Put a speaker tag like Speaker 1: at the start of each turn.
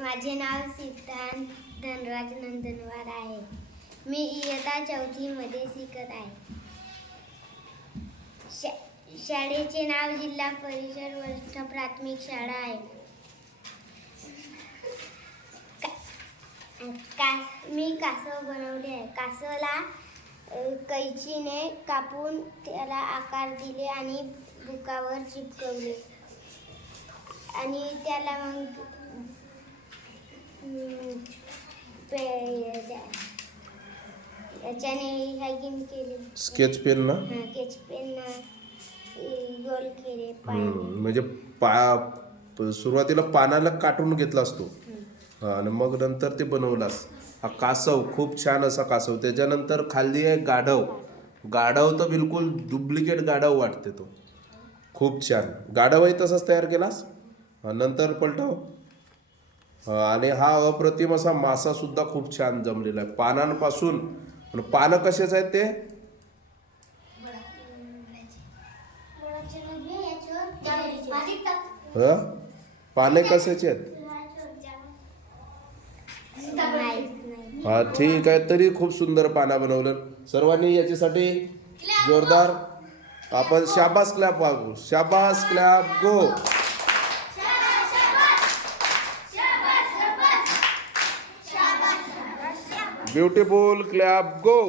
Speaker 1: माझे नाव सिद्धांत धनराज नंदनवार आहे. मी इयत्ता चौथीमध्ये शिकत आहे. शा शाळेचे नाव जिल्हा परिषद वरिष्ठ प्राथमिक शाळा आहे. का- का मी कासव बनवले आहे. कासवला कैचीने कापून त्याला आकार दिले आणि बुकावर चिपकवले. आणि त्याला मग हम्म, पे- त्या- याच्याने हॅगिंग केली.
Speaker 2: स्केच पेन ना?
Speaker 1: केच पेन गोल केले पाय.
Speaker 2: हम्म, म्हणजे पा प- सुरुवातीला पानाला काटून घेतला असतो. हा, आणि मग नंतर ते बनवलास. हा कासव खूप छान असा कासव. त्याच्यानंतर खाली आहे गाढव. गाढव तर बिलकुल डुप्लिकेट गाढव वाटते तो. खूप छान. गाढवही तसाच तयार केलास? हा, नंतर पलटव. हा, आणि हा अप्रतिम असा मासा सुद्धा खूप छान जमलेला आहे. पानांपासून पण पानं कशाच आहेत ते? ह? पाने कशाचे आहेत? हा ठीक आहे. तरी खूप सुंदर पाना बनवलं. सर्वांनी याच्यासाठी जोरदार आपण शाबास क्लॅप वागू. शाबास clap go beautiful clap go.